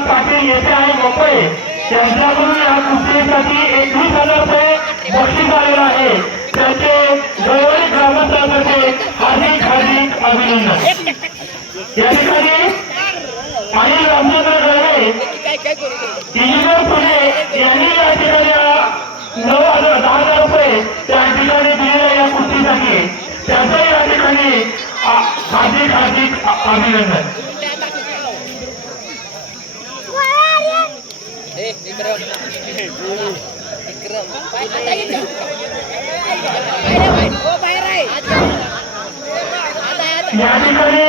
प्रसाद पाटील येथे आहे मुंबई त्यांच्याकडून या कुस्तीसाठी 21,000 रुपये बक्षीस आलेलं आहे. त्याचे जवळ ग्रामस्थांचे हार्दिक हार्दिक अभिनंदन. या ठिकाणी अनिल रामचंद्र गळवे इंजिनियर पुणे यांनी या ठिकाणी 10,000 रुपये त्या ठिकाणी दिलेल्या या कुस्तीसाठी त्यांचं या ठिकाणी हार्दिक हार्दिक अभिनंदन. या ठिकाणी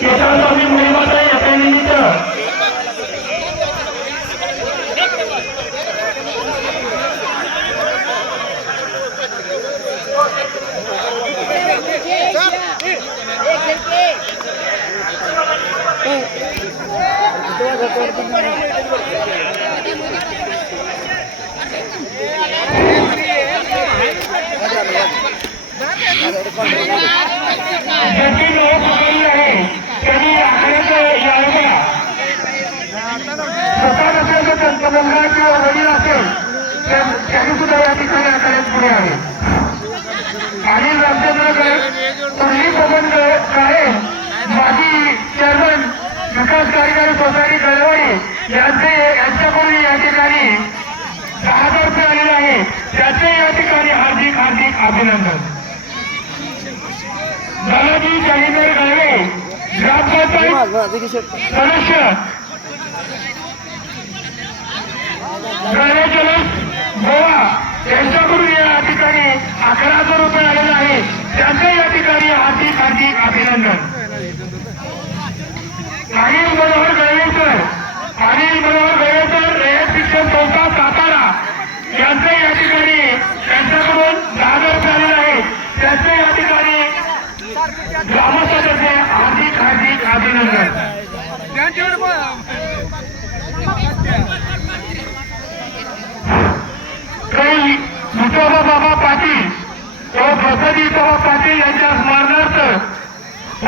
केशवस्वामी मोहिमाचा यात्रेनिमित्त ज्यांची नोंद झालेली आहे त्यांनी आकड्याचं यायला स्वतः असेल तर तंत्रज्ञान किंवा वडील असेल त्यांनी सुद्धा या ठिकाणी आकड्यात पुढे आहे. आणि रामचंद्र पूर्वी पवन काळे माजी चेअरमन विकास कार्यकारी सोसायटी गळवाडी यांच्याकडून या ठिकाणी 10,000 रुपये आलेले आहे. त्याचे या ठिकाणी हार्दिक हार्दिक अभिनंदन. दादाजी जाहिर गळवे ग्रामपंचायत सदस्य गळवे जलस गोवा यांच्याकडून या ठिकाणी 11,000 रुपये आलेले आहे. त्यांचे या ठिकाणी हार्दिक हार्दिक अभिनंदन. अनिल मनोहर गळवेकर रयत शिक्षण संस्था सातारा यांचे या ठिकाणी त्यांच्याकडून 10,000 रुपये आलेले आहे. त्यांचे या ठिकाणी ग्रामस्थांचे हार्दिक हार्दिक अभिनंदन. काही विठोबा बाबा पाटील व प्रसादी पाटील यांच्या स्मरणार्थ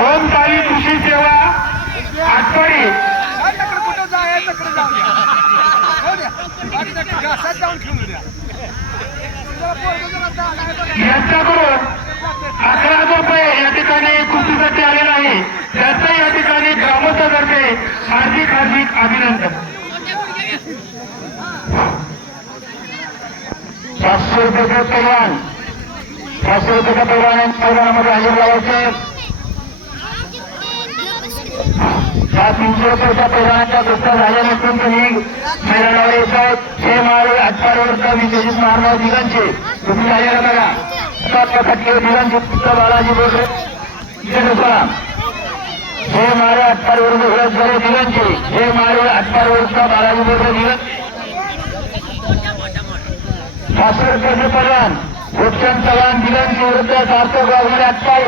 ओम साई कृषी सेवा आठवडी यांच्याकडून 11,000 रुपये या ठिकाणी कुस्तीसाठी आलेला आहे. त्याचं या ठिकाणी ग्रामस्थांतर्फे हार्दिक हार्दिक अभिनंदन. 500 रुपये पैलवान 500 रुपये पैलवानामध्ये हजर लावायचे. 300 रुपयाच्या पैलवानाच्या कुस्त्या झाल्या नसून तुम्ही मैदानावर येत आहेत. हे माळे आजपारवरचा विशेषित महाराज दिगांचे तुम्ही झालेला बघा. 7 दिगांचे पुत्र बालाजी बोलरे हे माळे आजपारवर झाले दिगांचे. हे माळे आजपारवरचा बालाजी बोलरे दिगं 500 रुपयाचे पैलवान गोपचंद चव्हाण दिगांचे विरुद्ध सार्थक गावकडे आजपार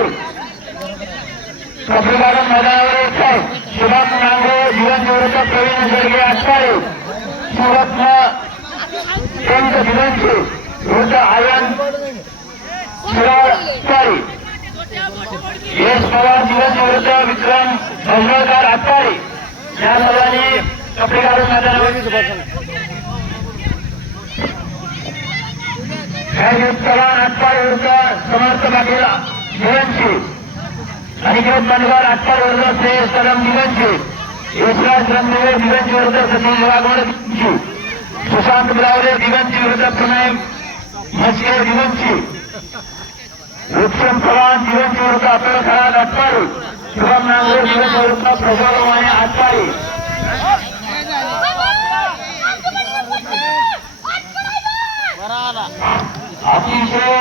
कपिलवाडन मैदानावर येत आहे. शुभम नांगरे दिगांचे विरुद्ध प्रवीण जरगे आजपारे सुरत्न दिगांचे विरुद्ध आयन शिराळकारी यश पवार दिवस विरुद्ध विक्रम भजवळकर आत्तारी या सर्वांनी कपडेगाडून मैदानावर चव्हाण आत्तारी विरुद्ध समर्थ पाटील दिगंची अनिकेत बनगार आत्तारी विरुद्ध श्रेयस कदम दिगंची यशराज रमदेवे दिगंची विरुद्ध सतीश वाघोड दिगंची सुशांत बिरावले दिगंची विरुद्ध प्रणय म्हस्के दिगंची विक्रम चव्हाण दिगंची विरुद्ध अपेल खरात आत्तारी शुभम नांगरे दिगंची विरुद्ध प्रज्वल माने आत्तारी